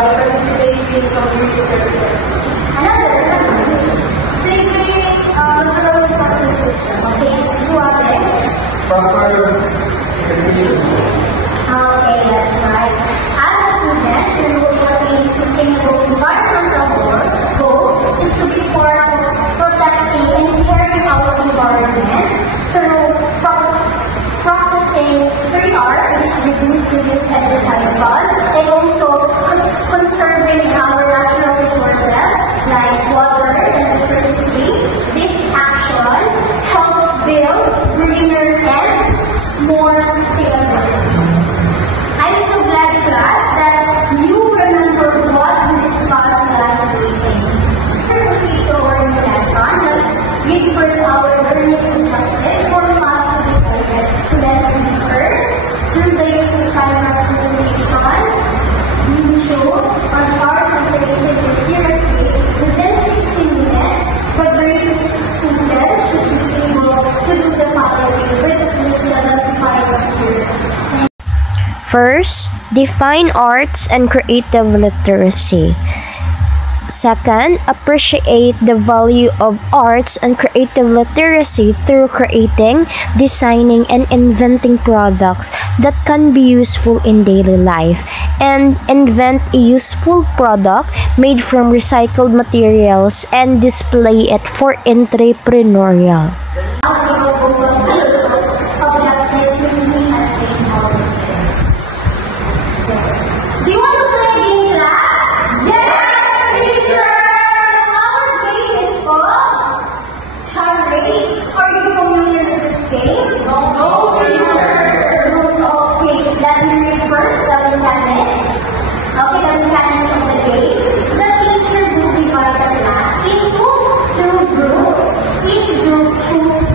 by participating in community services. Another, simply natural resources system. Okay, who are they? Proper education. Okay, that's right. As a student, promoting sustainable environmental goals is to be part of protecting and caring our environment through practicing 3 R's, which reduce, reduce, and recycle, and also conserving our natural resources like water and electricity. This action helps build greener and more sustainable. I'm so glad, class, that you remember what we discussed last meeting. Before we proceed to our new lesson, let's read first our learning objective for us to be guided. So let me first, through the use of time representation, we will show our parts of creative literacy. Within 60 minutes, the grade 6 students should be able to do the following with this 75 literacy. First, define arts and creative literacy. Second, appreciate the value of arts and creative literacy through creating, designing, and inventing products that can be useful in daily life. And invent a useful product made from recycled materials and display it for entrepreneurial. Each group choose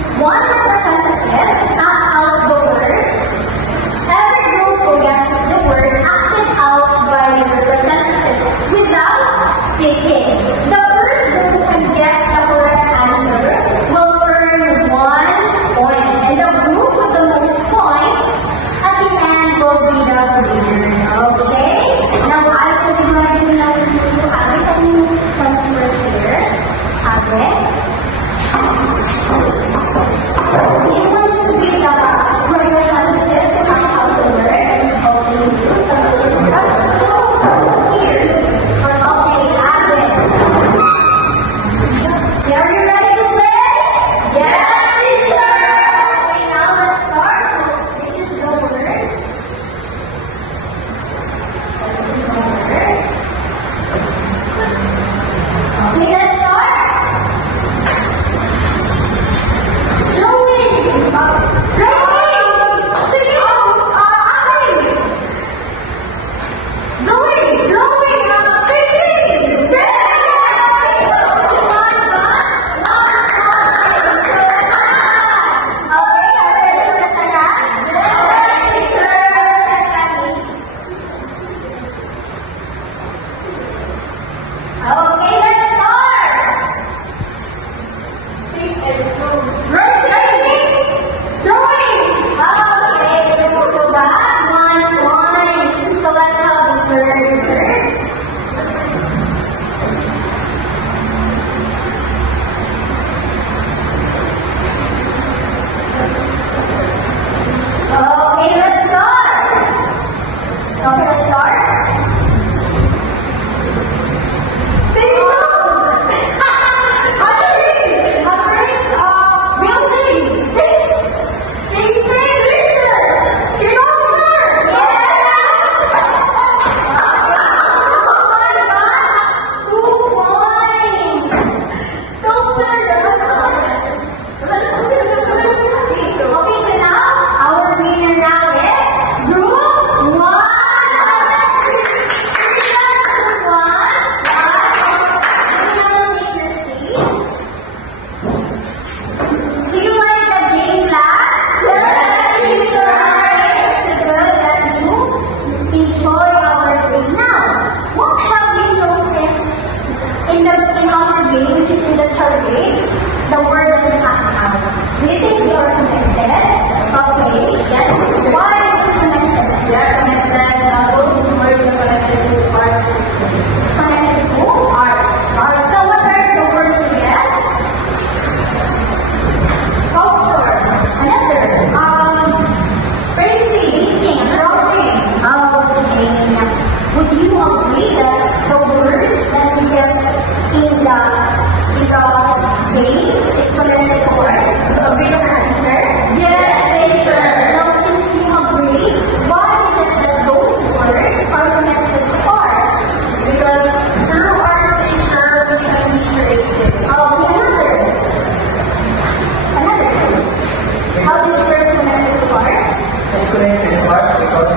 resonating with us because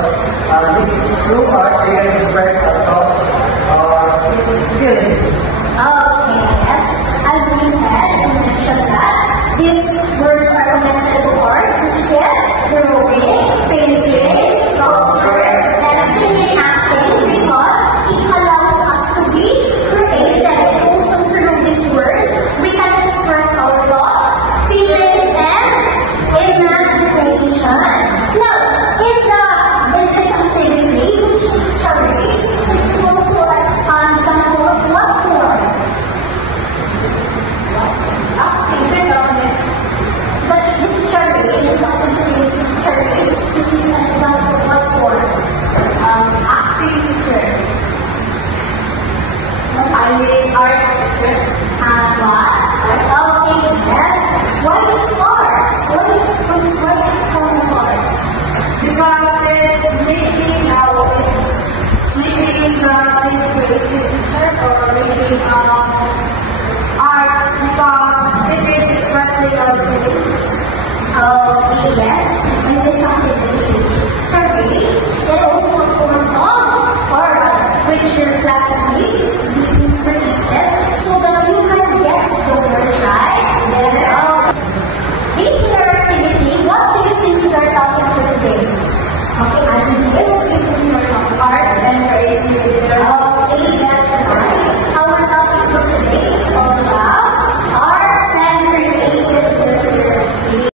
through arts we can express our thoughts, our feelings. Okay, yes. As we said, we mentioned that these words are connected to arts, which is drawing, painting, sculpture, dancing, and acting, because it allows us to be creative. Also through these words, we can express our thoughts, feelings, and imagination. Now, in this activity, which is charity, it's also an example of what form? But this charity, this activity, which is charity, this is an example of what form? Acting teacher. Fine arts teacher. And what? Okay, yes. Why it's arts? Why it's called arts? Because it's making the creative teacher or making arts because it is expressing our feelings. Okay, yes. In this activity,